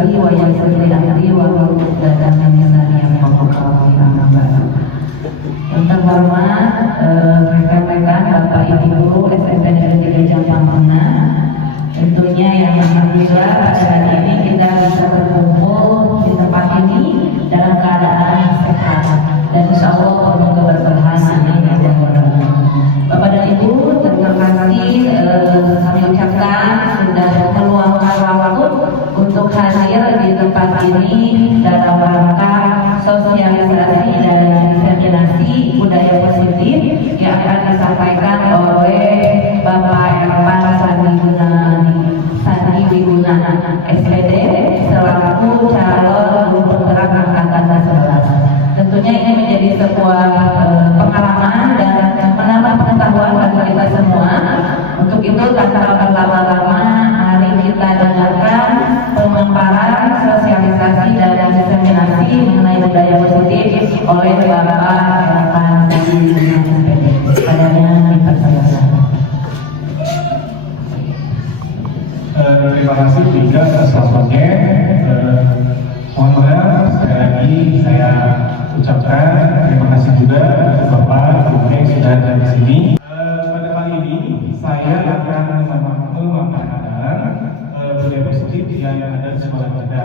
sadri wa yassir li amri wahlul 'uqdatam min lisani yafqahu qawli. Amma ba'du. Yang terhormat rekan-rekan Bapak Ibu SMP Negeri 3 Jampangna, tentunya yang alhamdulillah pada hari ini kita bisa berkumpul di tempat ini dalam keadaan sehat dan insya Allah penuh keberkahan. Amin ya rabbal alamin. Bapak dan Ibu, terima kasih kami ucapkan sudah meluangkan waktu untuk hadir di tempat ini dalam rangka sosialisasi dan diseminasi budaya positif yang akan disampaikan oleh Bapak Ervan Sandi Wiguna SPD selaku calon guru penggerak angkatan 11. Tentunya ini menjadi sebuah pengalaman dan menambah pengetahuan bagi kita semua. Untuk itu tanpa berlama-lama, mari kita dengarkan pemaparan sosialisasi dan diseminasi mengenai budaya positif oleh Bapak Ervan Sandi Wiguna SPD. Padanya dipersilakan. Terima kasih juga atas waktunya. Mohon maaf sekali lagi saya ucapkan terima kasih juga Bapak Ibu yang sudah ada di sini. Pada kali ini saya akan memaparkan budaya positif yang ada di sekolah kita.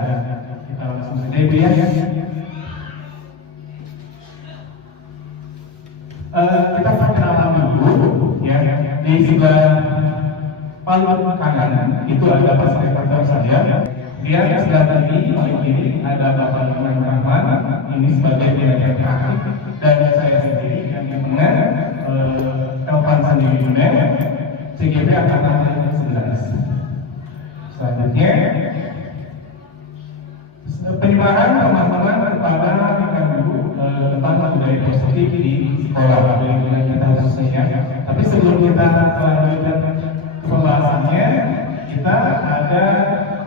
Kita langsung saja Ibu ya. Kita perkenalan dulu ya. Di sebelah paling kanan itu ada fasilitator saya. Dia sebelah tadi paling kiri ada Bapak Iman Rahman, ini sebagai direktur praktik, dan saya sendiri yang di tengah Ervan Sandi Wiguna, CGP Angkatan 11. Selanjutnya penyebaran pemahaman kepada rekan guru tentang budaya positif di sekolah lingkungan kita khususnya. Tapi sebelum kita lanjutkan pembahasannya, kita ada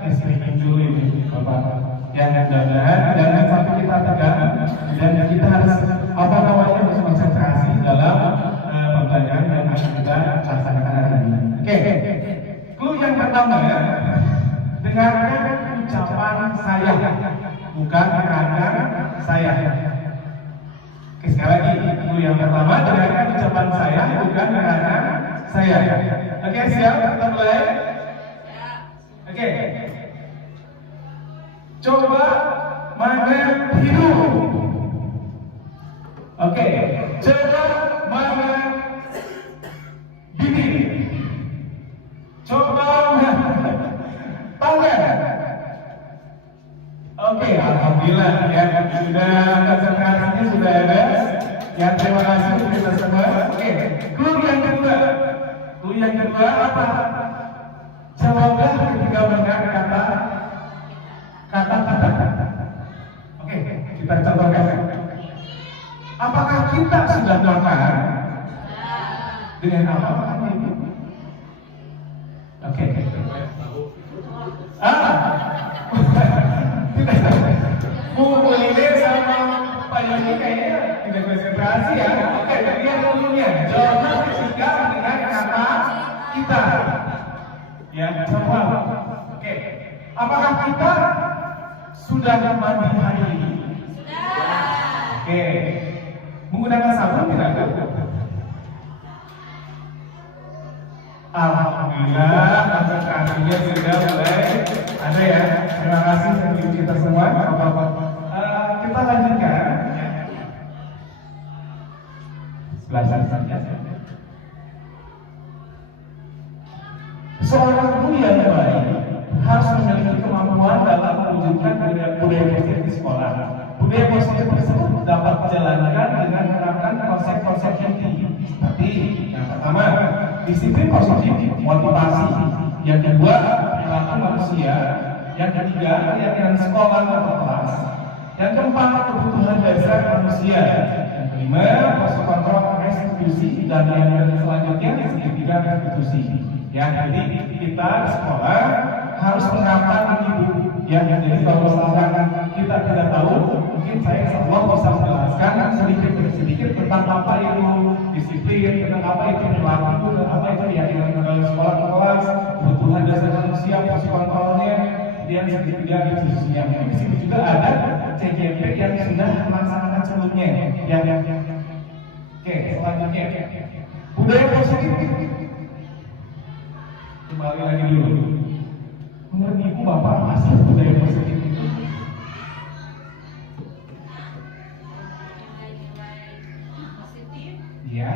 speaking dulu ini Bapak yang mudah-mudahan jangan sampai kita tegang dan kita harus harus konsentrasi dalam pembelajaran yang akan kita laksanakan hari ini. Oke, clue yang pertama ya, dengarkan ucapan saya, bukan dengarkan saya. Oke, sekali lagi, clue yang pertama, dengarkan ucapan saya, bukan dengarkan saya. Oke, siap? Kita mulai. Oke. Coba mana hidung. Oke. Coba mana bibir. Coba tangan. Oke, alhamdulillah ya sudah konsentrasinya sudah ada. Ya terima kasih untuk kita semua. Oke. Clue yang kedua. Clue yang kedua apa? Jawablah ketika mendengar kata. Oke, kita contohkan. Apakah kita sudah makan? Dengan apa makan itu? Oke. Tidak. Bu Lide sama Pak Yoni kayaknya tidak konsentrasi ya. Oke, jadi yang dulunya jawablah ketika mendengar kata kita. Ya, semua. Oke. Apakah kita sudah mandi hari ini? Sudah. Oke. Menggunakan sabun tidak? Alhamdulillah, konsentrasinya sudah mulai ada ya. Terima kasih untuk kita semua. Kita lanjutkan. Sebelah saja. Seorang guru yang baik harus memiliki kemampuan dalam mewujudkan budaya positif di sekolah. Budaya positif tersebut dapat dijalankan dengan menerapkan konsep-konsep inti seperti yang pertama, disiplin positif, motivasi. Yang kedua, perilaku manusia. Yang ketiga, keyakinan sekolah atau kelas. Yang keempat, kebutuhan dasar manusia. Yang kelima, proses kontrol restitusi, dan yang selanjutnya yang ketiga restitusi. Ya, jadi kita sekolah harus menerapkan ini Bu. Ya, jadi kalau misalkan kita tidak tahu, mungkin saya insyaallah bisa menjelaskan sedikit demi sedikit tentang apa itu disiplin, tentang apa itu perilaku, tentang apa itu keyakinan dalam sekolah kelas, kebutuhan dasar manusia, fungsi kontrolnya, yang segitiga khususnya. Di sini juga ada CJP yang sudah melaksanakan sebelumnya. Oke, selanjutnya budaya positif. Kembali lagi dulu. Menurut ibu bapak asal budaya positif itu? Ya.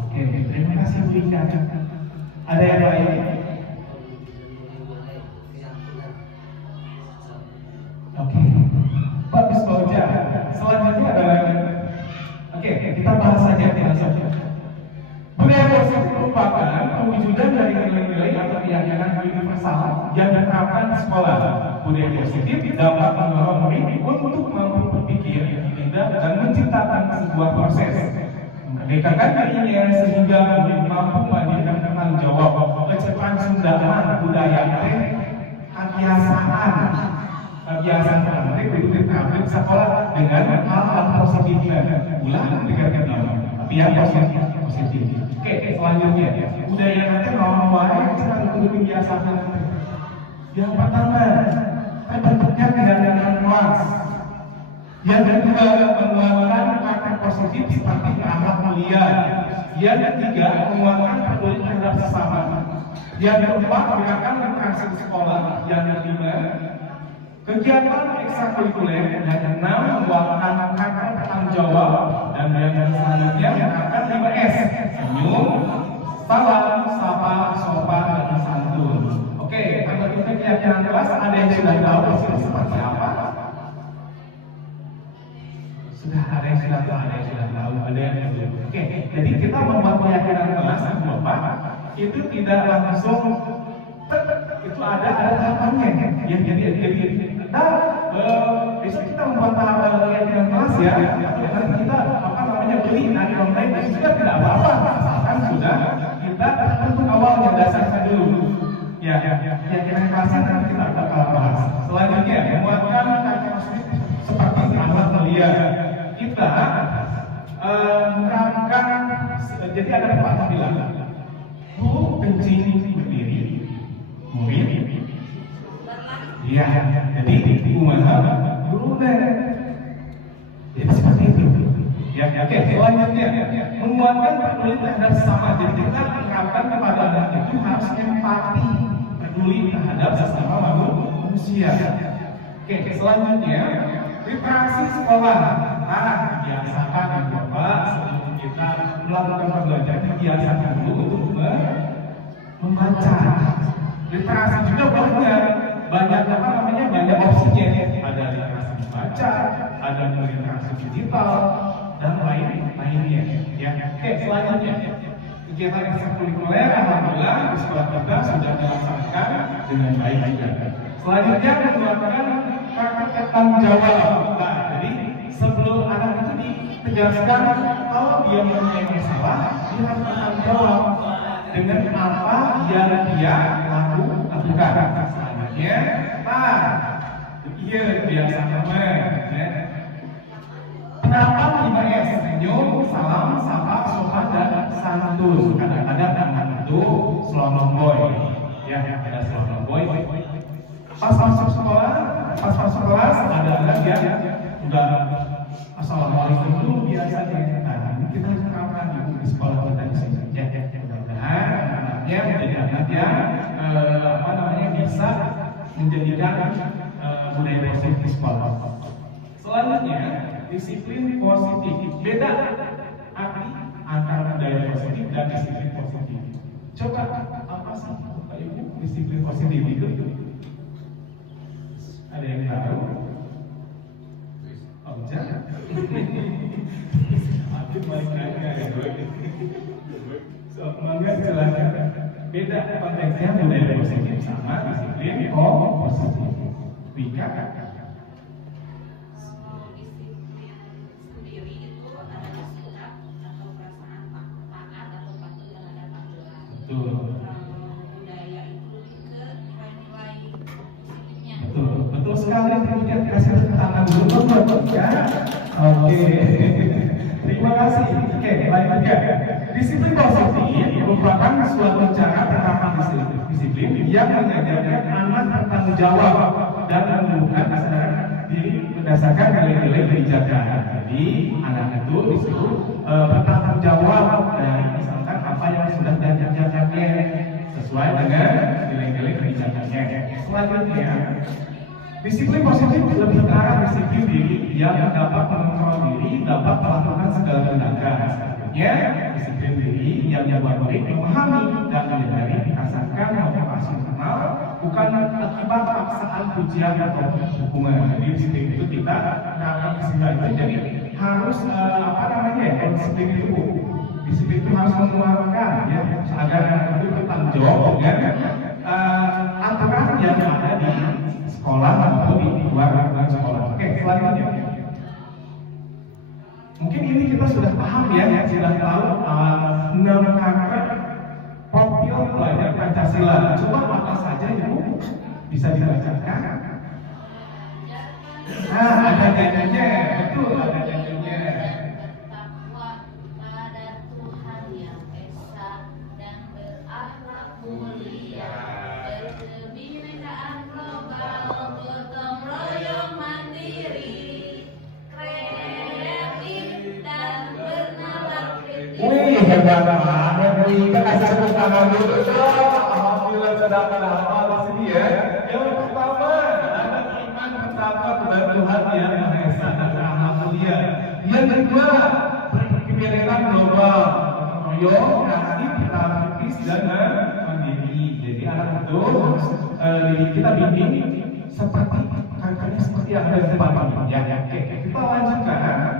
Oke, terima kasih Bu Ika. Ada yang lain? Oke, bagus Pak Uja. Selanjutnya adalah, oke, kita bahas saja. Budaya positif merupakan pewujudan dari nilai-nilai atau keyakinan universal yang diterapkan di sekolah. Budaya positif dapat mendorong murid untuk mampu berpikir, dan menciptakan sebuah proses, merdekakan dirinya sehingga murid mampu mandiri dan bertanggung jawab. Kecepatan sundahan budaya kebiasaan murid itu diterapkan di sekolah dengan hal-hal positif. Ulang dengan tapi yang positif. Oke, selanjutnya budaya nanti orang kita kudu dibiasakan. Yang pertama, bentuknya tidak ada kelas. Yang kedua, menguatkan praktek positif seperti akhlak mulia. Yang ketiga, menguatkan peduli terhadap sesama. Yang keempat, gerakan literasi sekolah. Yang kelima, kegiatan ekstrakurikuler. Yang keenam, menguatkan karakter bertanggung jawab. Dan yang selanjutnya menerapkan 5S: senyum, salam, sapa, sopan, dan santun. Oke, kalau kita keyakinan kelas, ada yang sudah tahu seperti apa? Sudah ada yang sudah tahu, ada yang belum. Oke, jadi kita membuat keyakinan kelas Bapak itu tidak langsung itu ada tahapannya. Ya, jadi besok kita membuat keyakinan kelas ya. Nanti kita beli dari online itu juga tidak apa-apa, asalkan sudah kita tentu awalnya dasarnya dulu. Ya, keyakinan kelasnya nanti kita akan bahas. Selanjutnya, menguatkan keyakinan seperti akhlak mulia. Kita menerapkan, jadi ada pepatah bilang, guru kencing berdiri, murid. Iya, jadi guru jadi seperti itu. Ya, oke. Selanjutnya, menguatkan peduli terhadap sesama. Jadi kita menerapkan kepada anak itu harus empati, peduli terhadap sesama manusia. Oke, selanjutnya, literasi sekolah. Biasakan Bapak sebelum kita melakukan pembelajaran, biasakan dulu untuk membaca. Literasi juga banyak opsinya. Ada literasi membaca, ada literasi digital, dan lainnya. Ya. Oke, selanjutnya kegiatan ekstrakurikuler alhamdulillah di sekolah kita sudah dilaksanakan dengan baik juga. Selanjutnya menerapkan praktek tanggung jawab. Jadi sebelum anak itu ditegaskan kalau dia mempunyai masalah, dia harus bertanggung jawab dengan apa yang dia lakukan. Selanjutnya, biasa ya. Penerapan 5S: senyum, salam, sapa, sopan, dan santun. Kadang-kadang anak itu selonong boy, ya ada selonong boy. Pas masuk kelas ada anak yang udah assalamualaikum dulu biasanya. Nah, kita terapkan di sekolah kita di sini. Ya, mudah-mudahan anaknya menjadi anak yang bisa menjadikan budaya positif di sekolah. Selanjutnya, disiplin positif. Beda arti antara budaya positif dan disiplin positif. Coba apa sih Bapak Ibu disiplin positif itu? Ada yang tahu? Oh, jangan. Aku balik nanya ya, so, mangga silakan. Beda konteksnya budaya positif sama disiplin positif. Bika. Betul sekali. Kemudian kasih tangan dulu ya. Oke. Terima kasih. Oke, lanjutkan. Disiplin positif merupakan suatu cara penerapan disiplin yang mengajarkan anak bertanggung jawab dan menumbuhkan kesadaran diri berdasarkan nilai-nilai kebijakan. Jadi anak itu disuruh bertanggung jawab dari misalkan apa yang sudah diajarkannya sesuai dengan nilai-nilai kebijakannya. Selanjutnya, disiplin positif lebih ke arah disiplin diri yang dapat mengontrol diri, dapat melakukan segala tindakan. Selanjutnya, disiplin diri yang dapat memahami dan menyadari dirasakan motivasi internal, bukan akibat paksaan pujian atau hukuman. Jadi disiplin itu kita terapkan istilah itu. Jadi harus disiplin itu harus mengeluarkan ya agar anak itu bertanggung jawab dengan aturan yang ada di sekolah maupun di luar sekolah. Oke, selanjutnya. Mungkin ini kita sudah paham ya, sudah tahu 6 karakter profil pelajar Pancasila. Coba apa saja Ibu bisa dibacakan? Ada janjinya, betul ada janjinya. Bertakwa pada Tuhan yang esa dan berakhlak mulia, berkebinekaan global, gotong royong mandiri, kreatif dan bernalar kritis. Wih, hebat banget nih. Kita kasih tepuk tangan dulu dong. Alhamdulillah sudah hafal di sini ya. Yang pertama ada iman pertama kepada Tuhan yang Maha Esa dan Maha Mulia. Yang kedua, berkebinekaan global, royong, kreatif, kritis dan mandiri. Jadi anak itu harus kita bimbing seperti karakternya seperti yang ada di depan ya. Oke, kita lanjutkan.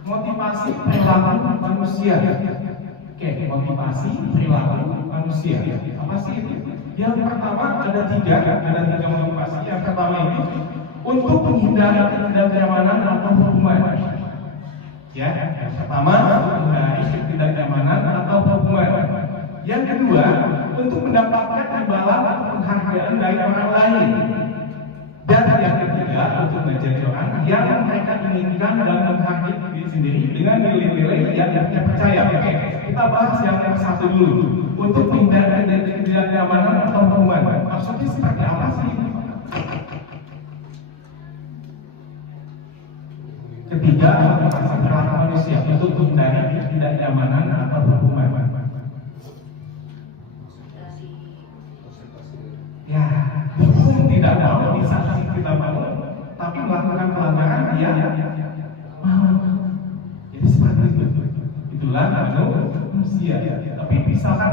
Motivasi perilaku manusia. Oke, motivasi perilaku manusia. Apa sih itu? Yang pertama ada tiga motivasi. Yang pertama itu untuk menghindari ketidaknyamanan atau hukuman. Ya, yang pertama menghindari ketidaknyamanan atau hukuman. Yang kedua untuk mendapatkan imbalan atau penghargaan dari orang lain. Dan yang ketiga untuk menjadi orang yang mereka inginkan dan menghargai diri sendiri dengan nilai-nilai yang mereka percaya. Oke, kita bahas yang satu dulu. Untuk menghindari ketidaknyamanan atau hukuman. Maksudnya seperti apa sih? Ketiga, motivasi perilaku manusia untuk menghindari ketidaknyamanan atau hukuman. Ya, hukum tidak mau, disangsi kita mau, tapi melakukan pelanggaran dia mau. Jadi seperti itu. Itulah manusia. Tapi misalkan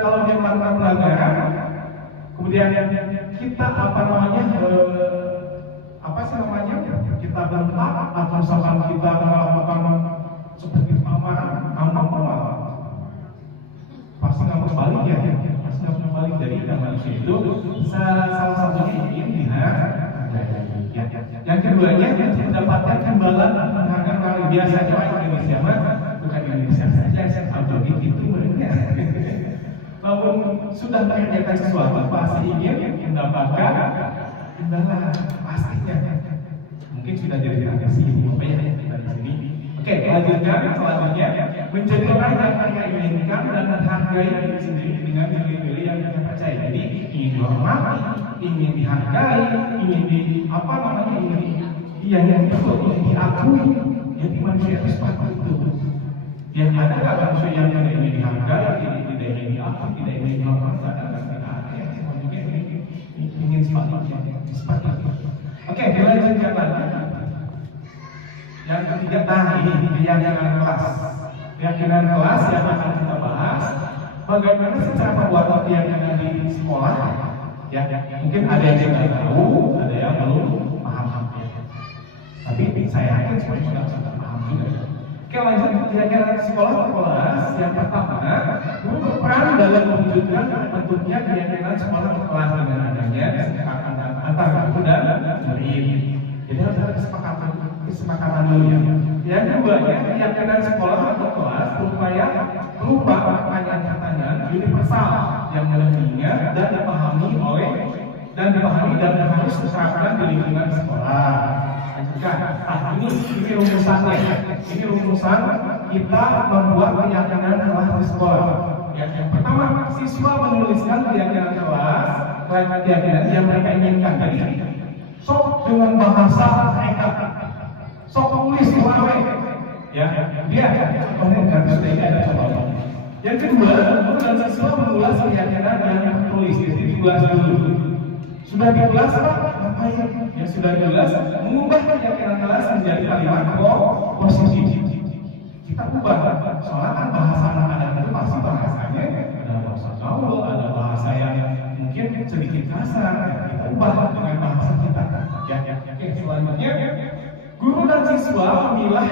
kalau dia melakukan pelanggaran, kemudian kita kita bentak atau misalkan kita melakukan seperti amarah, pasti nggak mau balik ya. Balik dari manusia itu salah satunya ingin dihargai. Yang keduanya mendapatkan imbalan penghargaan kali biasanya orang Indonesia bukan Indonesia saja atau itu mereka. Namun sudah mengerjakan sesuatu pasti ingin mendapatkan imbalan pastinya. Mungkin sudah jadi tradisi apa ya dari sini. Oke, lanjutkan selanjutnya menjadi orang yang mereka inginkan dan menghargai diri sendiri dengan nilai-nilai yang mereka percaya. Jadi ingin dihormati, ingin dihargai, ingin yang diakui. Jadi manusia itu seperti itu. Yang ada nggak manusia yang tidak ingin dihargai, tidak ingin diakui, tidak ingin dihormati, tidak ada yang mungkin ingin seperti itu. Oke, dilanjutkan lagi. Yang ketiga, ini keyakinan kelas. Keyakinan kelas yang akan kita bahas. Bagaimana secara pembuatan keyakinan di sekolah? Ya, mungkin ada yang tidak tahu, ada yang belum paham. Tapi saya yakin semua sudah paham juga. Oke, lanjut keyakinan sekolah kelas. Yang pertama, guru berperan dalam mewujudkan bentuknya keyakinan sekolah kelas dengan adanya kesepakatan antara guru dan murid. Jadi harus ada kesepakatan dulu ya. Yang kedua, keyakinan sekolah atau kelas berupa pertanyaan-pertanyaan universal yang mudah diingat dan dipahami dan harus diterapkan di lingkungan sekolah. Lanjutkan. Ini rumusannya. Ini rumusan kita membuat keyakinan kelas di sekolah. Yang pertama, siswa menuliskan memasukkan keyakinan kelas, keyakinan yang mereka inginkan tadi. Sok dengan bahasa mereka, sok tulis wae, ya dia nggak bisa ada contohnya. Yang kedua, guru dan siswa mengulas keyakinan yang tertulis, jadi diulas dulu. Sudah diulas Pak? Ngapain? Ya sudah diulas, mengubah keyakinan kelas menjadi kalimat positif. Kita ubah, soalnya kan bahasa anak-anak itu pasti bahasanya ada bahasa gaul, ada bahasa yang mungkin sedikit kasar. Kita ubah dengan bahasa kita. Oke, selanjutnya guru dan siswa memilah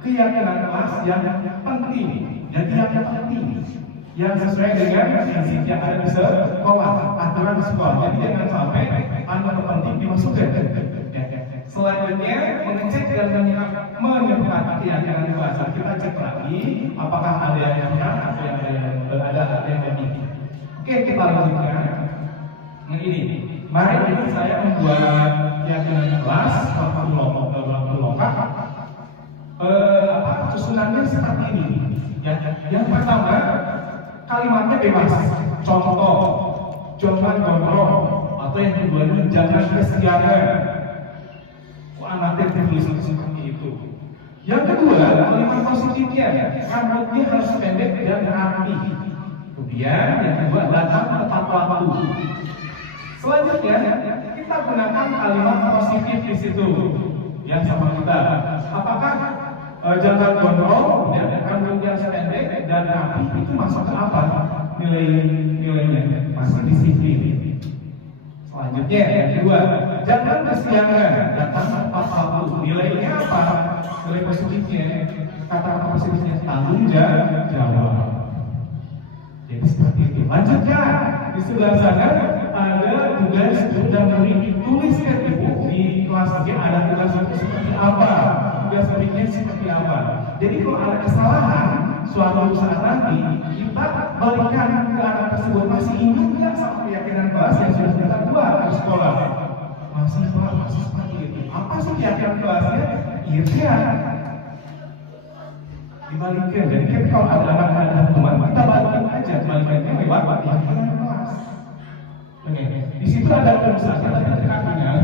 keyakinan kelas yang penting. Jadi yang penting, yang sesuai dengan prinsip yang ada di sekolah, aturan di sekolah. Jadi jangan sampai anak penting dimasukkan. Selanjutnya mengecek dan menyempurnakan keyakinan kelas. Kita cek lagi apakah ada yang kurang atau yang ada yang lebih. Oke, kita lanjutkan. Nah ini, mari ini saya membuat keyakinan kelas waktu lokal. Susunannya seperti ini. Yang pertama, kalimatnya bebas. Contoh, jangan gondrong, atau yang kedua jangan kesiangan. Anaknya tertulis seperti itu. Yang kedua, kalimat positifnya, rambutnya harus pendek dan rapi. Kemudian yang kedua, datang tepat waktu. Selanjutnya, kita gunakan kalimat positif di situ. Yang sama kita, apakah jangan gondrong, rambutnya pendek dan rapi itu masuk ke apa? Nilainya masih disiplin. Selanjutnya yang kedua, jangan kesiangan, datang tepat waktu. Nilainya apa? Nilai positifnya, kata-kata positifnya tanggung jawab. Jadi seperti itu. Lanjutkan di sebelah sana ada tugas guru dan murid. Tuliskan ibu di kelas B ada tugas itu seperti apa, tugas muridnya seperti apa. Jadi kalau ada kesalahan suatu saat nanti kita berikan ke anak tersebut, masih ingat nggak sama keyakinan kelas yang sudah kita buat di sekolah? Masih seperti itu. Apa sih keyakinan kelasnya? Iya, dibalikin. Jadi kita kalau ada anak ada teman, kita balikin aja, balikannya lewat keyakinan kelas. Oke, di situ ada rumusan, kita dengan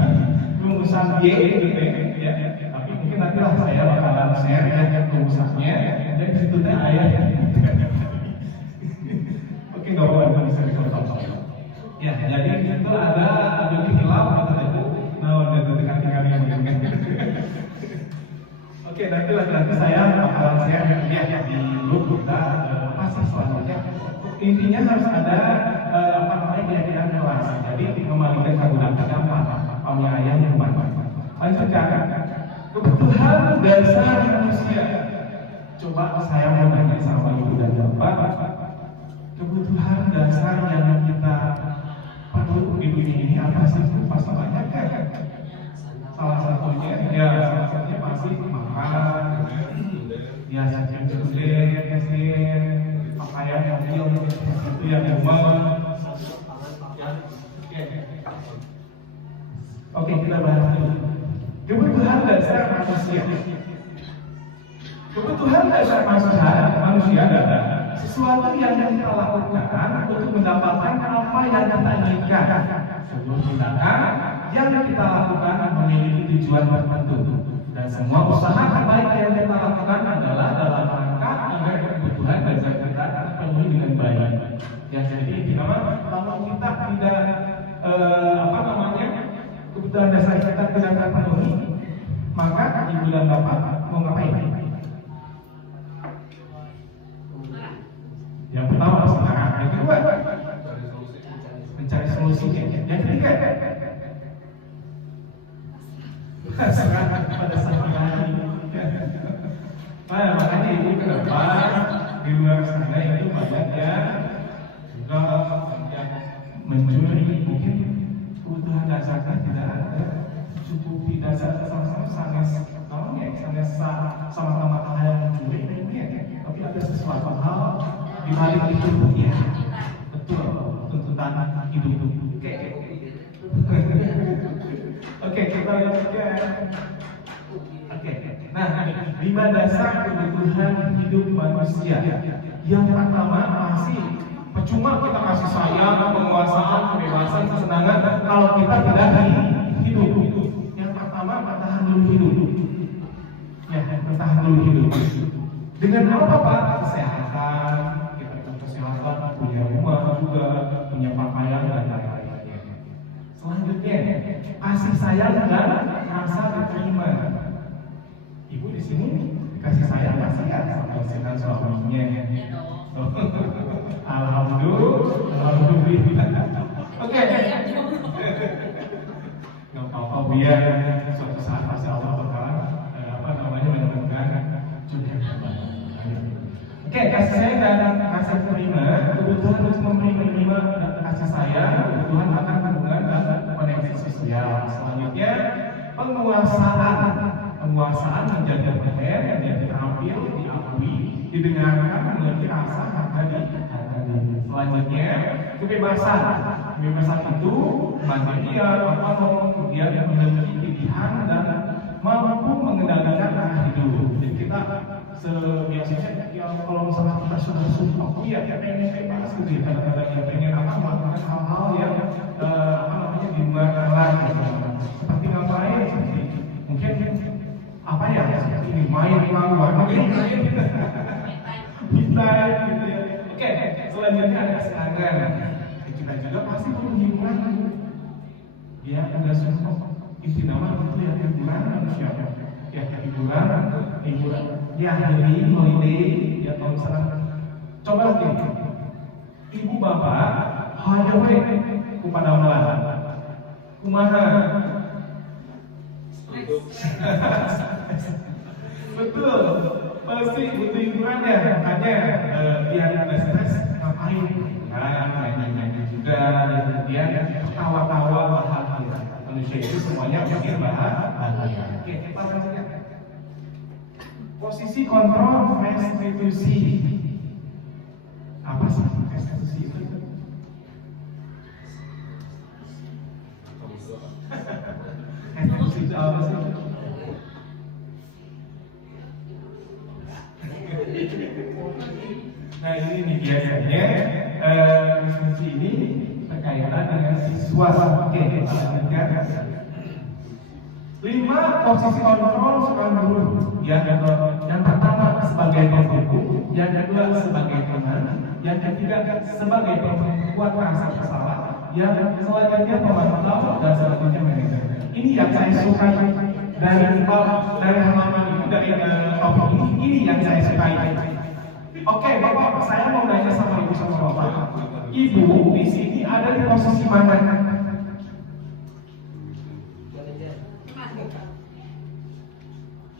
rumusan Y gitu ya. Tapi mungkin nanti lah saya bakalan share ya rumusannya. Dan di situ ada ayat. Oke, nggak apa-apa bisa dikontrol. Ya, jadi itu ada hilaf atau itu, nah udah dekat-dekat yang Oke, nanti saya bakalan share ya di grup kita apa sih selanjutnya. Intinya harus ada keyakinan kelas. Jadi mengembalikan kegunaan dampak penilaian yang baik. Lanjutkan. Kebutuhan dasar manusia. Coba saya mau nanya sama ibu dan bapak. Kebutuhan dasar yang kita perlu di dunia ini apa sih? Pasti banyak kan? Salah satunya pasti makan, ya pakaian yang real itu yang umum. Oke, kita bahas dulu. Kebutuhan dasar manusia. Kebutuhan dasar manusia adalah sesuatu yang kita lakukan untuk mendapatkan apa yang kita inginkan. Sebuah tindakan yang kita lakukan memiliki tujuan tertentu. Dan semua usaha terbaik yang kita lakukan adalah dalam rangka agar kebutuhan dasar kita terpenuhi dengan baik. Ya, jadi kalau kita tidak kebutuhan dasar kita tidak terpenuhi, maka ibu dan bapak mau ngapain? Yang pertama sekarang, yang kedua mencari solusinya. Yang ketiga sekarang pada saat hari. Nah, makanya ibu ke depan di luar sana itu banyak yang juga yang mencuri, mungkin kebutuhan dasarnya tidak ada, cukupi dasar sama-sama sama-sama hal yang mencuri, tapi ada sesuatu hal di balik itu ya, betul tuntutan hidup. Oke, kita lanjutkan. Oke, nah 5 dasar kebutuhan hidup manusia. Yang pertama masih percuma kita kasih sayang, keleluasaan, kebebasan, kesenangan kalau kita tidak hidup. Yang pertama, bertahan dulu hidup. Ya, bertahan dulu hidup. Dengan apa Pak? Kesehatan, kita punya kesehatan, punya rumah juga, punya pakaian dan lain-lainnya. Selanjutnya, kasih sayang dan rasa diterima. Ibu di sini kasih sayang masih ya sama suaminya. Alhamdulillah. Oke. Nggak apa-apa biar suatu saat pasti Allah bakalan mudah-mudahan sudah. Oke, kasih sayang dan rasa terima, kebutuhan untuk menerima kasih sayang, kebutuhan akan hubungan dan koneksi sosial. Selanjutnya, penguasaan menjadi keren, menjadi terampil, diakui, didengarkan, memiliki rasa harga diri. Selanjutnya, kebebasan itu mandirian, otonom, kemudian memiliki pilihan dan mampu mengendalikan arah hidup. Jadi kita sebiasanya kalau misalnya kita sudah sumpah, ya pengen bebas gitu ya, kadang-kadang ya pengen melakukan hal-hal yang di luar nalar gitu. Seperti ngapain? Mungkin apa ya? Ini main keluar, mungkin kita gitu ya. Oke, selanjutnya ada kesenangan. Kita juga pasti perlu hiburan. Ya, ada sumpah. Inti nama itu ya hiburan manusia. Ya hiburan. Ya holiday. Ya kalau misalnya coba lagi. Ibu bapak hajawe kepada Allah. Kumaha. Betul. Pasti butuh hiburannya. Makanya biar ada stres ngapain? Nyanyi juga. Kemudian tawa-tawa bahagia. Manusia itu semuanya pikir bahagia. Oke, kita lanjutkan. Posisi kontrol restitusi. Apa sih restitusi itu? Restitusi itu apa sih? Nah ini nih biasanya restitusi ini berkaitan dengan siswa. Oke, kita lanjutkan. 5 posisi kontrol seorang guru. Yang pertama sebagai pembuku, yang kedua sebagai teman, yang ketiga sebagai pembuat rasa bersalah, yang selanjutnya pemantau dan selanjutnya manajer. Ini yang saya suka dari halaman ini, dari topik ini yang saya sukai. Oke, Bapak, saya mau nanya sama Ibu sama Bapak. Ibu di sini ada di posisi mana?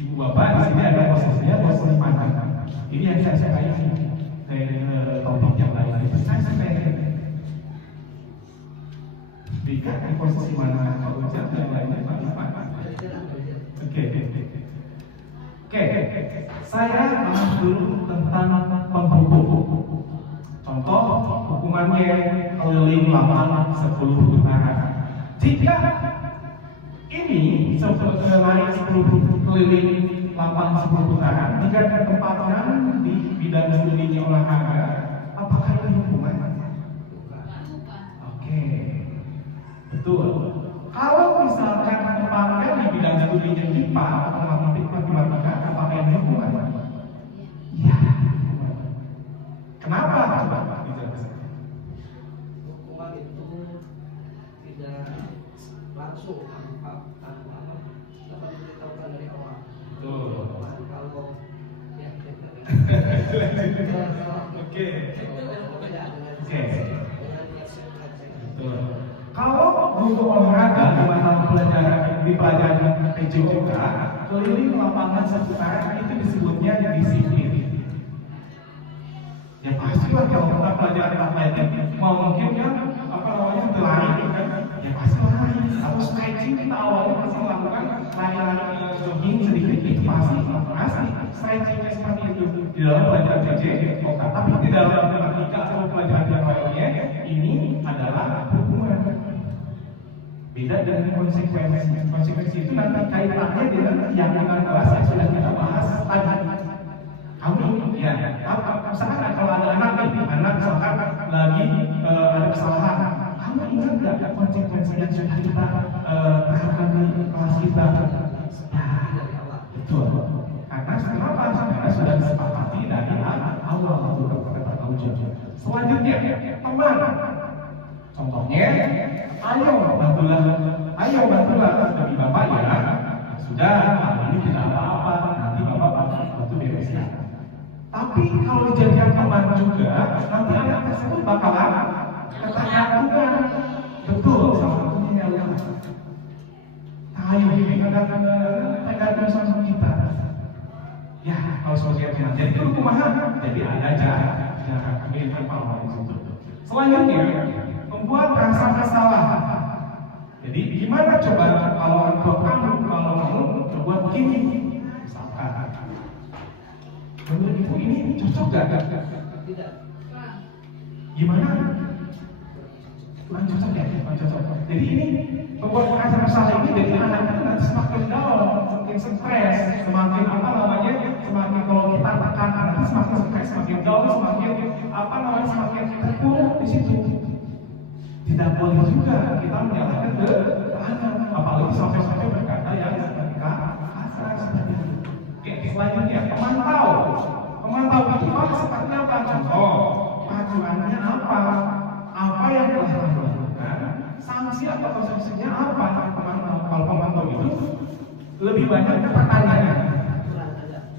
Ibu bapak di sini ada posisinya posisi mana? Ini yang saya sukai dari topik yang lain. Saya sukai. Dika di posisi mana? Kalau ucap yang lainnya mana? Oke. Saya bahas dulu tentang pembuku. Contoh hukumannya keliling lapangan 10 putaran. Jika ini sebenarnya 10 keliling lapangan 10 putaran, jika ditempatkan di bidang studinya olahraga, apakah itu hukuman? Oke, betul. Kalau misalkan tempatkan di bidang studinya IPA atau matematika, apakah itu hukuman? Iya. Kenapa? Coba dijelaskan. Hukuman itu tidak langsung dapat diberitahukan dari awal. Betul. Kalau ya Oke. Betul. Kalau untuk olahraga di mata pelajaran di pelajaran PJOK, keliling lapangan seputaran itu disebutnya disiplin. Ya pastilah kalau kita pelajaran lainnya mau mungkin kan berlari kan, ya pasti lari atau stretching. Kita awalnya pasti melakukan lari-lari jogging sedikit, itu pasti stretchingnya seperti itu di dalam pelajaran PJOK. Tapi di dalam matematika atau pelajaran yang lainnya ini adalah hukuman. Beda dengan konsekuensi. Konsekuensi itu nanti kaitannya dengan yang kelas yang sudah kita bahas tadi. Kamu ya, misalkan kalau ada anak misalkan lagi ada kesalahan, kamu ingat nggak konsekuensi yang sudah kita terapkan di kelas kita? Betul. Karena kenapa? Karena sudah disepakati dari awal untuk bertanggung jawab. Selanjutnya, teman. Contohnya, ayo bantulah bagi bapak ya. Sudah, ini tidak apa-apa. Nanti bapak bantu bereskan. Tapi kalau dijadikan teman juga, nanti anak tersebut bakalan ketakutan. Betul, salah satunya ya. Ayo ini kadang-kadang sama kita. Ya, kalau seperti itu jadi kumaha, jadi ada aja kami terpawar di situ. Selanjutnya, membuat rasa bersalah. Jadi gimana coba kalau kamu mau coba begini, misalkan, menurut ibu ini cocok gak? Tidak. Gimana? Kurang cocok ya? Kurang cocok. Jadi ini membuat rasa bersalah ini jadi anak itu nanti semakin down, semakin stres, semakin semakin kalau kita tekan nanti semakin stres, semakin down, semakin semakin terpuruk di situ. Tidak boleh juga kita menyalahkan ke anak, apalagi sampai berkata yang kasar seperti itu. Oke, selanjutnya pemantau itu seperti apa? Contoh, pacuannya apa? Apa yang telah dilakukan? Sanksi atau konsekuensinya apa? Kalau pemantau itu lebih banyak pertanyaan.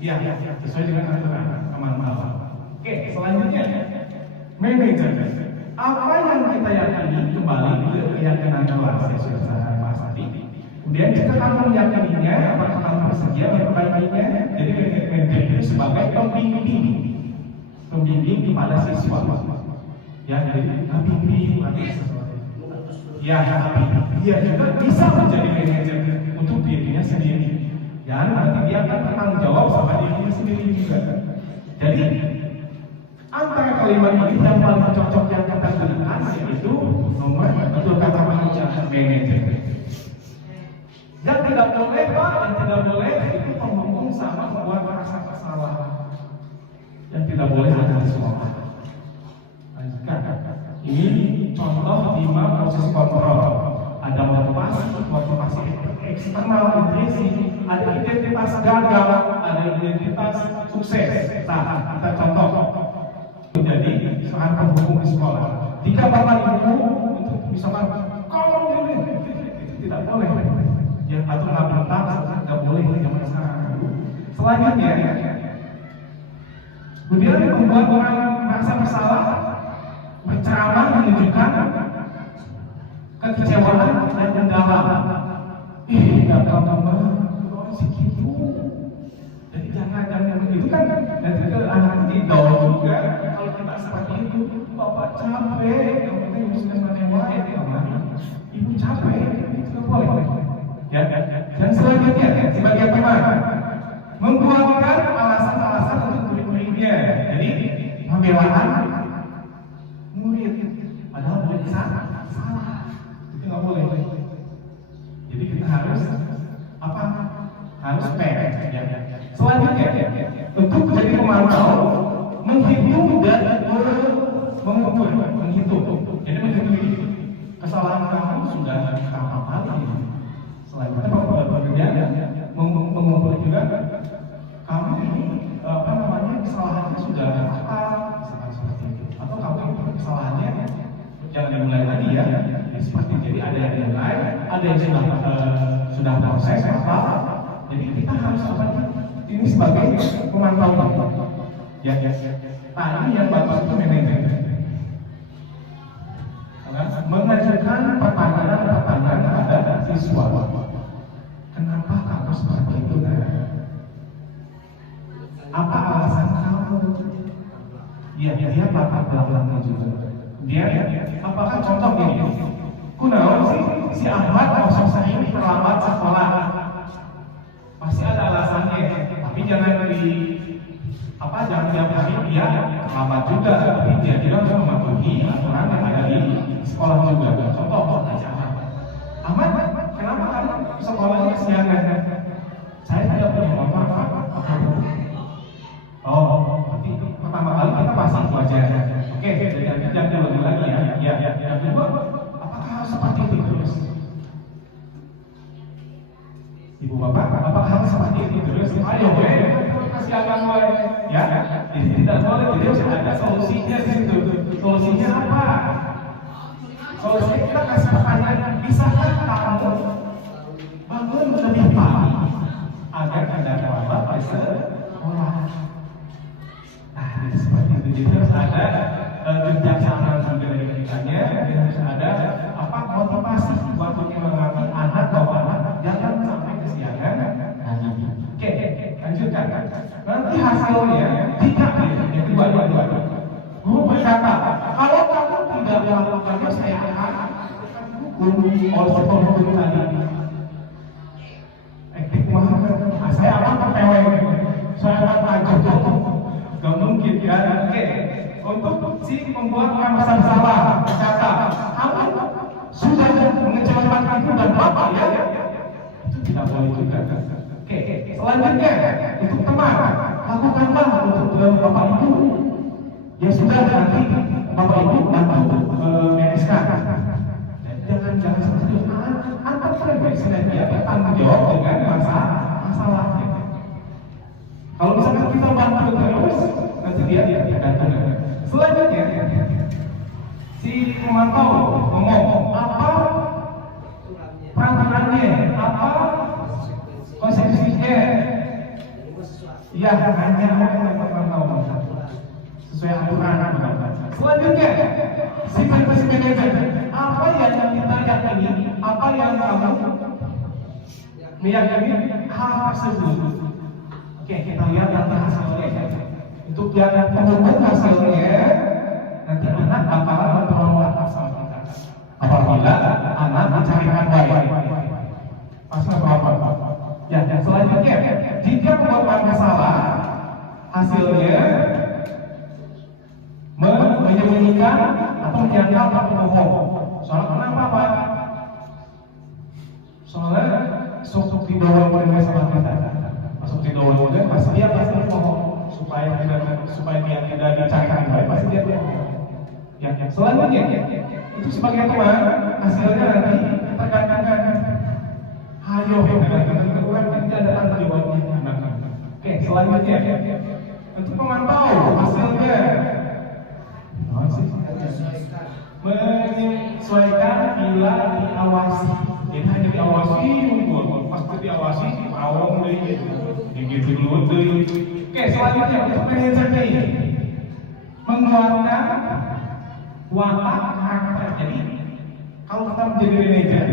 Iya, sesuai dengan aturan pemantau. Oke, selanjutnya manajer. Apa yang kita yakini kembali ke keyakinan kelas yang sudah saya bahas tadi. Kemudian kita akan meyakininya, apakah akan bersedia memperbaikinya. Jadi manajer itu sebagai pembimbing kepada siswa. Ya, jadi pembimbing bukan sesuatu. Ya, tapi dia juga bisa menjadi manajer untuk dirinya sendiri. Ya, nanti dia akan bertanggung jawab sama dirinya sendiri juga. Jadi antara kalimat ini yang paling cocok yang kita berikan yaitu nomor betul kata manajer. Yang tidak boleh Pak, yang tidak boleh itu pengomong sama membuat rasa bersalah. Yang tidak boleh adalah semua. Ini contoh 5 proses kontrol. Ada motivasi eksternal, intrinsik, ada identitas gagal, ada identitas sukses. Nah, kita contoh. Jadi saat penghubung di sekolah, jika bapak ibu itu misalkan kau ini itu tidak boleh, ya atau nggak bentar, nggak boleh zaman sekarang. Selanjutnya, kemudian membuat orang merasa bersalah, berceramah menunjukkan kekecewaan dan mendalam. Nggak tahu si gitu. Jadi jangan begitu kan nanti ke anak ini down juga. Kalau kita seperti itu, bapak capek, yang penting sudah menemukan ya, ibu capek, itu nggak boleh. Ya, dan selanjutnya sebagai teman, membuatkan alasan-alasan untuk murid-muridnya. Jadi pembelaan murid, padahal murid salah, itu nggak boleh. Jadi kita harus harus fair. Ya. Selanjutnya, untuk menjadi pemantau, menghitung dan mengukur, menghitung. Jadi menghitung ini kesalahan kamu sudah berapa kali. Selanjutnya, mengukur juga kamu ini kesalahannya sudah apa, misalkan seperti itu. Atau kamu kesalahannya jangan dimulai lagi ya. Seperti jadi ada yang dimulai, ada yang sudah proses apa. Jadi kita harus ini sebagai pemantau. Ya. Tadi yang bapak itu manajer. Mengajarkan pertanyaan pada siswa. Kenapa kamu seperti itu? Apa alasan kamu? Dia latar belakangnya juga. Dia apakah contoh ini? Kunaon sih si Ahmad kosong ini terlambat sekolah? Pasti ada alasannya, tapi jangan tiap hari dia terlambat juga, tapi dia juga harus mematuhi aturan yang ada di sekolah juga. Contoh aja, Ahmad, kenapa kamu sekolahnya kesiangan? Saya tidak punya motor, Pak. Oh, berarti pertama kali kita pasang wajah. Oke, jangan diulangi lagi ya. Yang kedua, itu terus? Ibu bapak harus seperti itu terus. Ayo, kasih akan ya. Jadi tidak boleh, jadi harus ada solusinya di situ. Solusinya apa? Solusinya kita kasih pertanyaan, bisakah kamu bangun lebih pagi agar Anda terlambat pada sekolah? Nah, itu seperti itu. Jadi harus ada kebijaksanaan juga dari kitanya, harus ada apa motivasi buat menyemangatkan anak bahwa anak jangan sampai kesiangan. Oke, lanjutkan. Nanti hasilnya jika yang kedua, guru berkata, kalau kamu tidak melakukannya saya akan hukum oleh hukum tadi. Saya akan PPW, saya akan ajar. Gak mungkin kan? Oke, untuk si pembuat pesan salah berkata, kamu sudah mengecewakan ibu dan bapak ya? Itu tidak boleh juga. Oke, selanjutnya untuk teman, lakukanlah untuk bapak ibu. Ya sudah, nanti bapak ibu bantu bereskan. Jangan seperti itu. Anak saya dia bertanggung jawab dengan masalahnya. Kalau misalkan kita bantu terus, nanti dia tergantung. Selanjutnya, si pemantau ngomong apa peraturannya, apa konsekuensinya. Ya, hanya pemantau sesuai aturan. Selanjutnya, si manajer, apa yang kita yakini, apa yang kamu meyakini hal tersebut. Oke, kita lihat nanti hasilnya. Untuk yang menurut hasilnya, nanti anak bakalan memperoleh asal kita. Apabila anak dicarikan baik. Pasal berapa? Ya, selanjutnya, jika membuat masalah, hasilnya menyembunyikan atau menyangkal atau bohong. Soalnya kenapa Pak? Soalnya sok dibawa oleh sama kita. Masuk dibawa oleh pasti dia pasti bohong supaya dia tidak dicarikan baik, pasti dia bohong. Ya, selanjutnya itu sebagai teman hasilnya nanti kita katakan hayo kita tidak ada tanggung jawabnya. Oke, selanjutnya untuk pemantau hasilnya menyesuaikan bila diawasi. Jadi hanya diawasi unggul, pasti diawasi awam deh, gitu dulu deh. Oke, selanjutnya untuk manajer ini mengeluarkan watak karakter. Jadi kalau kita menjadi manajer,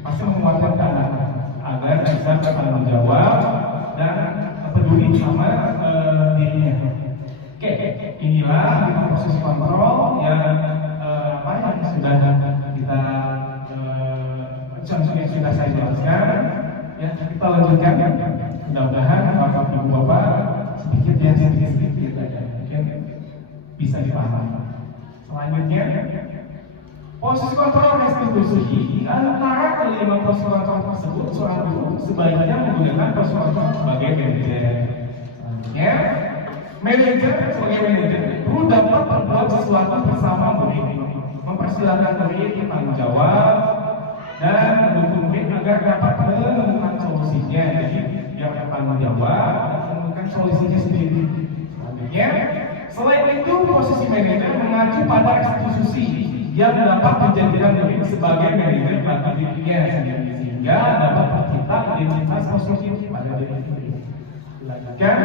pasti menguatkan agar bisa bertanggung jawab dan peduli sama dirinya. Oke, inilah proses kontrol yang sudah kita sudah saya jelaskan. Ya, kita lanjutkan. Mudah-mudahan bapak ibu bapak sedikit aja mungkin bisa dipahami. Selanjutnya, posisi kontrol restitusi antara kelima posisi kontrol tersebut seorang guru sebaiknya menggunakan posisi kontrol sebagai manajer. Selanjutnya, manajer sebagai manajer guru dapat berbuat sesuatu bersama murid, mempersilahkan murid bertanggung jawab dan mendukung murid agar dapat menemukan solusinya. Jadi dia bertanggung jawab dan menemukan solusinya sendiri. Selanjutnya, selain itu posisi manajer mengacu pada restitusi yang dapat menjadikan murid sebagai manajer bagi dirinya sendiri sehingga dapat tercipta identitas positif pada diri sendiri. Dilanjutkan.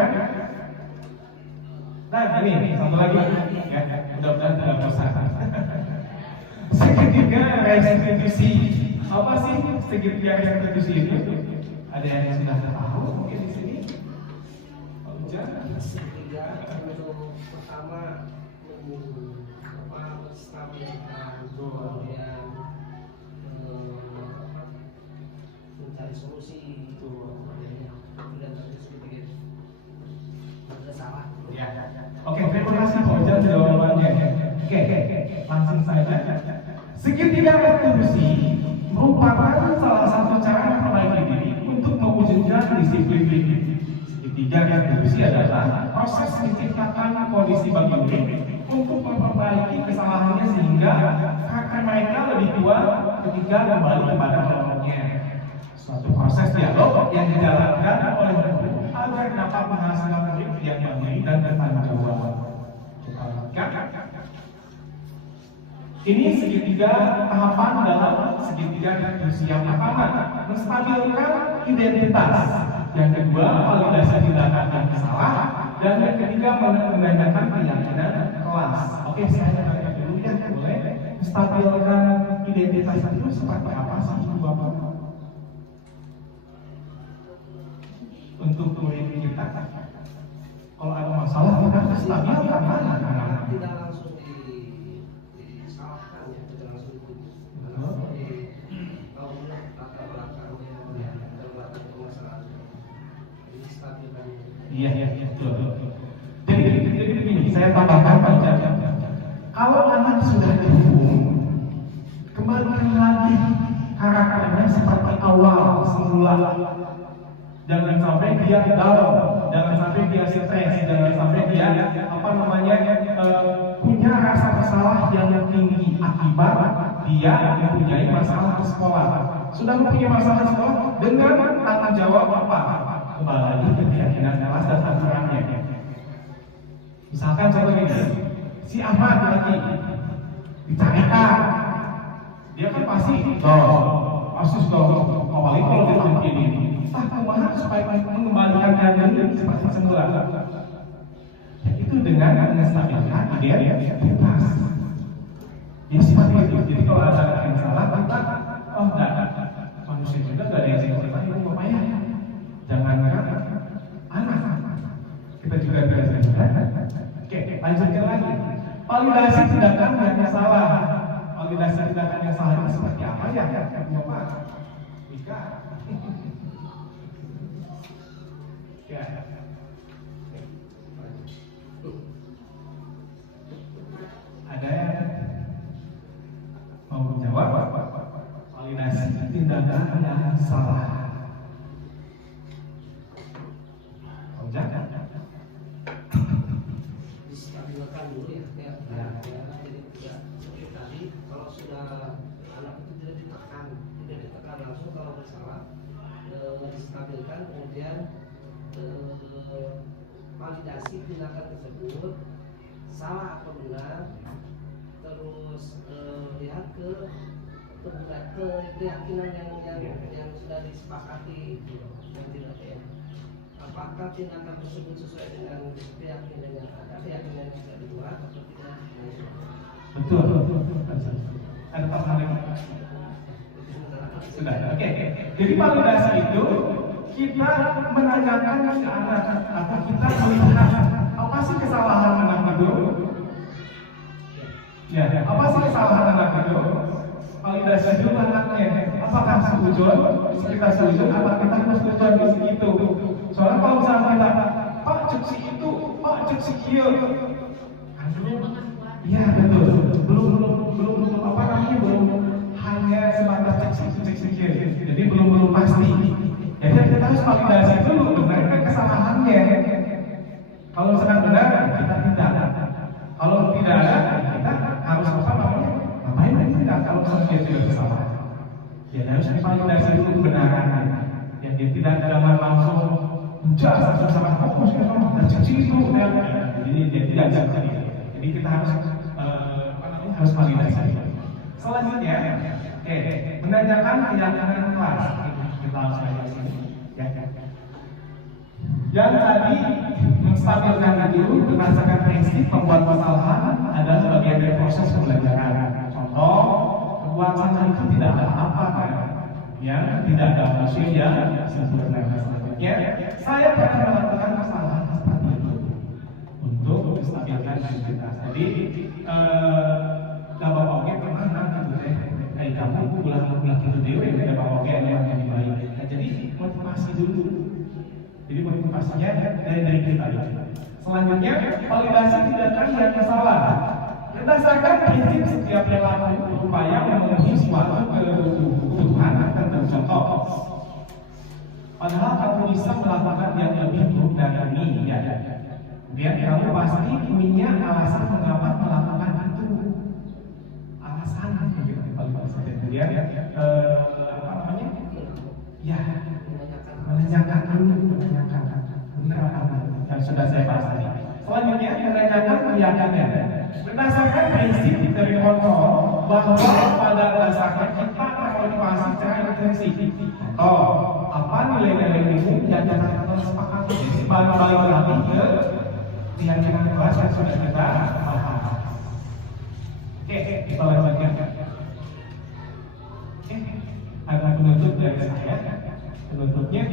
Nah, ini satu lagi ya, mudah-mudahan tidak bosan. Segitiga restitusi. Apa sih segitiga restitusi itu? Ada yang sudah tahu mungkin di sini? Segitiga untuk pertama menstabilkan, kemudian mencari solusi itu dan segitiga ada salah. Ya. Oke, terima kasih Pak Ojal jawabannya. Oke, langsung saja. Segitiga restitusi merupakan salah satu cara memperbaiki diri untuk mewujudkan disiplin diri. Segitiga restitusi adalah proses menciptakan kondisi bagi diri untuk memperbaiki kesalahannya sehingga karakter mereka lebih kedua, ketiga kembali kepada kelompoknya. Suatu proses dialog yang dijalankan oleh guru agar dapat menghasilkan murid yang mandiri dan bertanggung jawab. Kita lanjutkan. Ini segitiga tahapan dalam segitiga diskusi. Yang pertama, menstabilkan identitas. Yang kedua, validasi tindakan yang salah. Dan yang ketiga, menanyakan keyakinan kelas. Oke, saya tanya dulu ya, boleh. Menstabilkan identitas itu seperti apa sih, Bapak? Untuk murid kita, kalau ada masalah kita harus stabilkan mana? Tidak langsung disalahkan ya, tidak langsung diputus. Kalau melihat latar belakangnya dan latar permasalahan, jadi stabilkan. Iya, betul. Jadi begini, saya tambahkan Pak. Kalau anak sudah dihukum, kembalikan lagi karakternya seperti awal semula. Jangan sampai dia down, jangan sampai dia stres, jangan sampai dia punya rasa bersalah yang tinggi akibat dia mempunyai masalah di sekolah. Sudah mempunyai masalah di sekolah dengan tanggung jawab apa? Kembali lagi ke keyakinan kelas dan aturannya. Misalkan contoh ini, si Ahmad lagi dicarikan, dia kan pasti apalagi kalau dia tampil ini. Kumaha supaya mengembalikan keadaan seperti semula. Itu dengan menstabilkan identitas. Jadi seperti itu. Jadi kalau ada yang salah, kita manusia juga nggak ada yang salah. Itu upaya. Jangankan anak. Kita juga tidak salah. Oke, lanjutkan lagi. Validasi tindakan yang salah. Validasi tindakan yang salah itu seperti apa ya? Bapak, Mika. Ya. Ada yang mau menjawab? Validasi tindakan yang salah. Oh, jangan. Distabilkan dulu ya. Jadi tidak seperti tadi, kalau sudah anak itu tidak ditekan langsung kalau bersalah, distabilkan, kemudian validasi tindakan tersebut salah atau benar, terus lihat ke keyakinan yang sudah disepakati yang tidak ya. Apakah tindakan tersebut sesuai dengan keyakinan yang ada, keyakinan yang sudah dibuat atau tidak? Betul. Ada tambahan lagi? Sudah. Oke. Jadi validasi itu kita menanyakan ke anak atau kita melihat apa sih kesalahan anak itu? Ya, apa sih kesalahan anak itu? Validasi dulu anaknya. Apakah setuju? Kita setuju, apa kita harus setuju di situ? Soalnya kalau misalnya kita, Pak cek si itu, Pak cek si kia. Iya betul. Belum apa namanya belum hanya sebatas cek si kia. Jadi belum pasti. Jadi kita harus validasi dulu benar kesalahannya. Kalau misalkan benar, kita tidak. Kalau tidak ada, kita harus apa namanya? Ngapain tidak? Kalau misalkan dia tidak bersalah, ya harus divalidasi dulu kebenarannya. Ya dia tidak dalam langsung menjelaskan sama fokus ke sana dan cuci itu. Jadi dia tidak jadi. Jadi kita harus harus validasi. Selanjutnya, menanyakan keyakinan kelas. Kita harus validasi. Yang tadi menstabilkan itu berdasarkan prinsip pembuat kesalahan adalah bagian dari proses pembelajaran. Contoh, pembuat kesalahan itu tidak ada apa kan? Ya, tidak ada manusia yang sempurna. Selanjutnya, saya pernah melakukan kesalahan seperti itu untuk menstabilkan identitas. Jadi, gak bapak oke kemana gitu deh? Kayak kamu pulang gitu dewe, gak bapak oke yang dibaik. Jadi motivasi dulu. Jadi motivasinya dari kita. Selanjutnya, validasi tindakan yang salah. Berdasarkan prinsip setiap perilaku berupaya memenuhi suatu kebutuhan tertentu. Contoh, padahal kamu bisa melakukan yang lebih buruk dari ini, ya. Kemudian kamu pasti punya alasan mengapa melakukan itu. Alasan begitu validasi. kemudian apa namanya? Ya, menanyakan dulu, benar apa yang sudah saya bahas tadi. Selanjutnya menanyakan keyakinan. Berdasarkan prinsip dari kontrol bahwa pada dasarnya kita termotivasi secara intensif. Apa nilai-nilai umum yang kita sepakati? Jadi balik lagi ke keyakinan kelas yang sudah kita bahas. Oke, kita lanjutkan. Ada penutup dari saya. Penutupnya,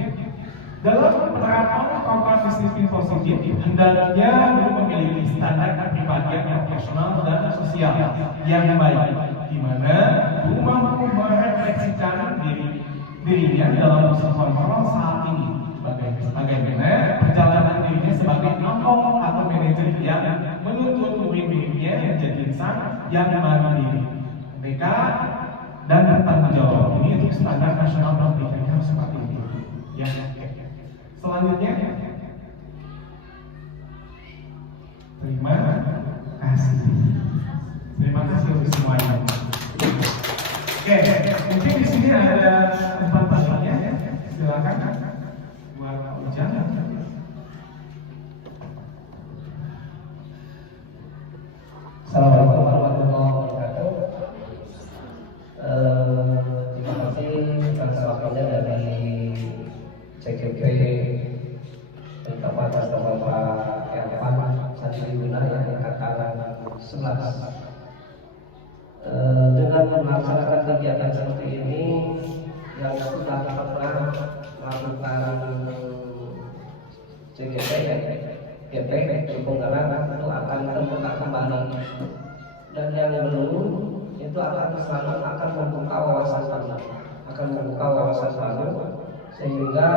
dalam penerapan kompetisi positif, hendaknya guru memiliki standar kepribadian profesional dan sosial yang baik, di mana guru mampu merefleksikan dirinya dalam proses kontrol saat ini, bagaimana perjalanan dirinya sebagai kelompok atau manajer yang menuntut murid-muridnya menjadi insan yang mandiri, merdeka, dan bertanggung jawab. Ini untuk standar nasional pendidikan seperti ini. Ya. Selanjutnya, terima kasih. Terima kasih untuk semuanya. Oke, mungkin di sini ada tempat baliknya. Silakan buat ujian. Assalamualaikum warahmatullahi wabarakatuh. Terima kasih atas waktunya dari CGP, terutama atas nama Pak Ervan Sandiguna yang angkatan 11. Dengan melaksanakan kegiatan seperti ini yang sudah pernah melakukan CGP, GP, Penggerak itu akan terbuka kembali, dan yang belum itu akan selalu akan membuka wawasan baru, sehingga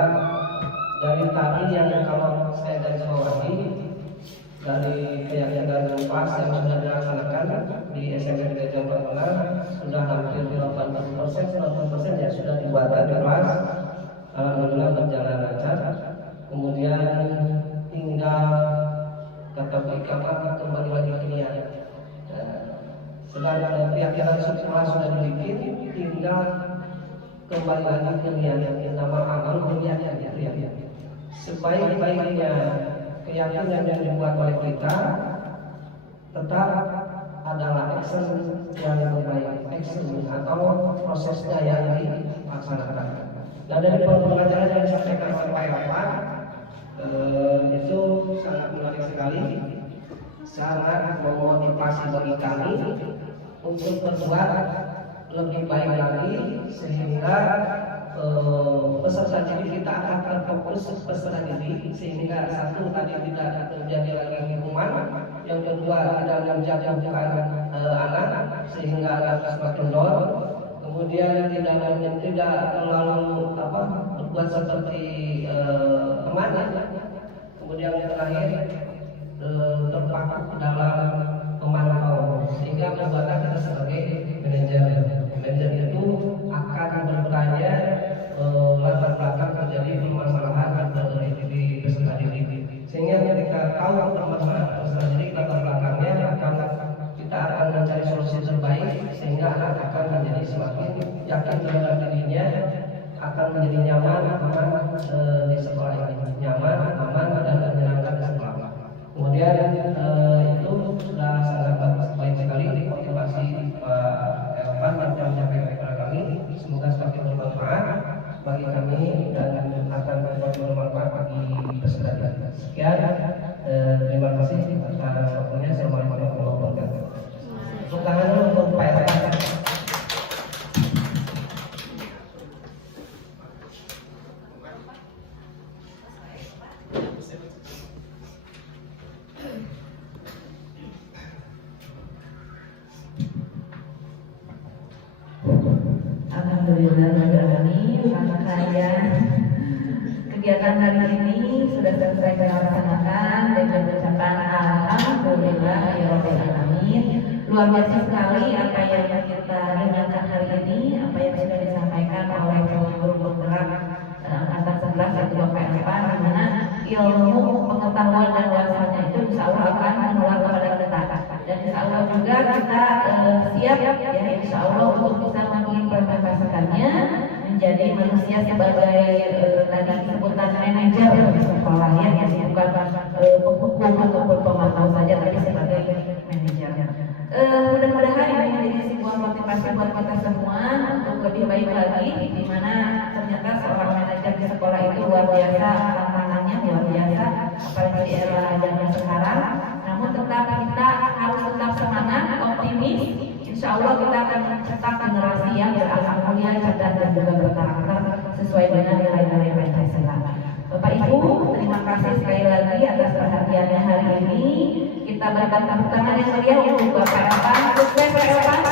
dari tadi yang kalau saya garis bawahi dari keyakinan kelas yang sudah dilaksanakan di SMP Jawa Tengah sudah hampir 80% ya sudah dibuat di kelas, alhamdulillah berjalan lancar. Kemudian tinggal kembali lagi ke niat. Sedangkan keyakinan sekolah sudah dibikin, tinggal kembali lagi ke niat. Nama amal berniat ya. Sebaik-baiknya keyakinan yang dibuat oleh kita tetap adalah action yang terbaik, action atau prosesnya yang dilaksanakan. Nah, dari pembelajaran yang disampaikan oleh Pak Ervan itu sangat menarik sekali, sangat memotivasi bagi kami untuk berbuat lebih baik lagi, sehingga peserta didik kita akan terfokus peserta didik, sehingga satu tadi tidak terjadi lagi hukuman, yang kedua tidak menjatuhkan anak sehingga anak semakin down, kemudian tidak terlalu berbuat seperti teman, kemudian yang terakhir terpaku dalam memantau, sehingga membuat kita sebagai manajer itu akan bertanya latar belakang terjadi permasalahan di peserta didik, sehingga ketika tahu permasalahan peserta didik latar belakangnya, kita akan mencari solusi terbaik, sehingga anak akan menjadi semakin yakin terhadap dirinya, akan menjadi nyaman, aman di sekolah ini, nyaman, aman, dan menyenangkan di sekolah. Kemudian itu sudah sangat baik sekali motivasi Pak Ervan yang menyampaikan kepada kami. Semoga semakin bermanfaat bagi kami dan akan bermanfaat bagi peserta didik. Sekian, terima kasih atas waktunya. Assalamualaikum warahmatullahi wabarakatuh. Tepuk tangan dulu untuk Pak Ervan. Alhamdulillah, rangkaian kegiatan hari ini sudah selesai dilaksanakan dengan ucapan alhamdulillah ya rabbil alamin. Luar biasa sekali apa yang kita dengarkan hari ini, apa yang sudah disampaikan oleh guru penggerak angkatan 11 dan juga Pak Ervan, di mana ilmu, pengetahuan dan wawasannya itu insya Allah akan menular kepada kita, dan insya Allah juga kita siap ya insya Allah untuk bisa mengimplementasikannya menjadi manusia sebagai tadi sebutan manajer di sekolah ya, bukan penghukum ataupun pemantau saja, tapi sebagai manajer. Mudah-mudahan ini menjadi sebuah motivasi buat kita semua untuk lebih baik lagi, di mana ternyata seorang manajer di sekolah itu luar biasa, tantangannya luar biasa, apalagi di era zaman sekarang. Namun tetap kita harus tetap semangat, optimis. Insya Allah kita akan mencetak generasi yang berakhlak mulia, cerdas dan juga berkarakter sesuai dengan nilai-nilai Pancasila. Bapak Ibu, terima kasih sekali lagi atas perhatiannya hari ini. Kita berikan tepuk tangan yang meriah untuk Bapak Evan. Sukses Pak Evan.